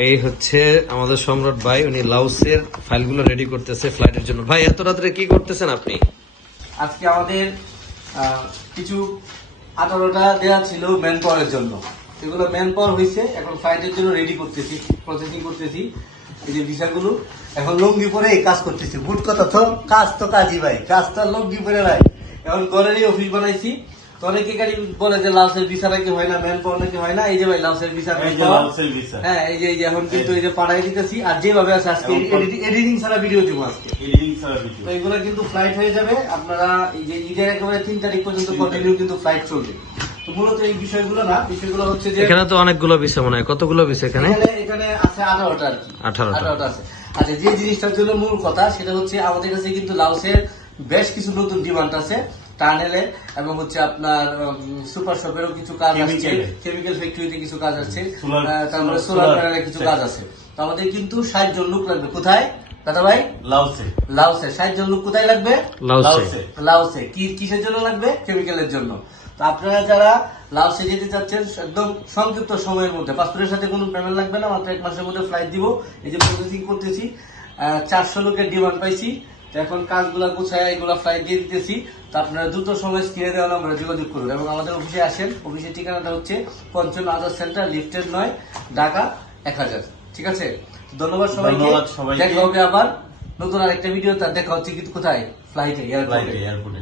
এই হচ্ছে আমাদের সম্রাট ভাই, উনি লাউসের ফাইলগুলো রেডি করতেছে ফ্লাইটের জন্য। ভাই এত রাত্রে কি করতেছেন আপনি? আজকে আমাদের কিছু 18টা দেওয়া ছিল ম্যান পাওয়ারের জন্য, এগুলো ম্যান পাওয়ার হয়েছে, এখন ফ্লাইটের জন্য রেডি করতেছি, প্রসেসিং করতেছি। এই যে ভিসাগুলো এখন লুঙ্গি পরে কাজ করতেছি। বুট কথা তো কাজ তো কাজই ভাই, কাজ তো আর লুঙ্গি পরে নাই। এখন ঘরেরই অফিস বানাইছি। তো অনেকে গাড়ি বলে যে লাউসের ভিসা নাকি হয় না, ম্যান পাওয়ার নাকি হয় না। এই যে ভাই লাউসের ভিসা, হ্যাঁ এই যে এখন কিন্তু এই যে পাঠাই দিতেছি। আর যেভাবে আছে আজকে এডিটিং ছাড়া ভিডিও দিব আজকে, তো এগুলো কিন্তু ফ্লাইট হয়ে যাবে। আপনারা এই যে ঈদের একেবারে 3 তারিখ পর্যন্ত কন্টিনিউ কিন্তু ফ্লাইট চলবে। তো মূলত এই বিষয়গুলো না, বিষয়গুলো হচ্ছে যে এখানে তো অনেকগুলো বিষয় মনে হয়, কতগুলো বিষয় এখানে? এখানে আছে 18টা আর কি, 18টা আছে। আচ্ছা, যে জিনিসটার জন্য মূল কথা সেটা হচ্ছে আমাদের কাছে কিন্তু লাউসের বেশ কিছু নতুন ডিমান্ড আছে। টানেলে এবং হচ্ছে আপনার সুপার শপেরও কিছু কাজ আসছে, কেমিক্যাল ফ্যাক্টরিতে কিছু কাজ আছে, তারপরে সোলার প্যানেলে কিছু কাজ আছে। তো আমাদের কিন্তু 60 জন লোক লাগবে। কোথায় দাদা ভাই? লাউসে। 60 জন লোক কোথায় লাগবে? লাউসে। কিসের জন্য লাগবে? কেমিক্যালের জন্য। তো আপনারা যারা লাউসে যেতে চাচ্ছেন একদম সংক্ষিপ্ত সময়ের মধ্যে, পাসপোর্টের সাথে কোনো পেমেন্ট লাগবে না, মাত্র 1 মাসের মধ্যে ফ্লাইট দিব। এই যে প্রসেসিং করতেছি, 400 লোকের ডিমান্ড পাইছি। তো এখন কাজগুলা গুছায় এগুলা ফ্লাইট দিয়ে দিতেছি। তো আপনারা দ্রুত সময় স্ক্রিনে দেওয়া নাম্বারে যোগাযোগ করুন এবং আমাদের অফিসে আসেন। অফিসের ঠিকানাটা হচ্ছে 55 আজাদ সেন্টার, লিফটেড 9, ঢাকা 1000। ঠিক আছে, ধন্যবাদ সবাইকে। দেখা হবে আবার নতুন আরেকটা ভিডিও। তার দেখা হচ্ছে কিন্তু কোথায়? ফ্লাইটে, এয়ারপোর্টে।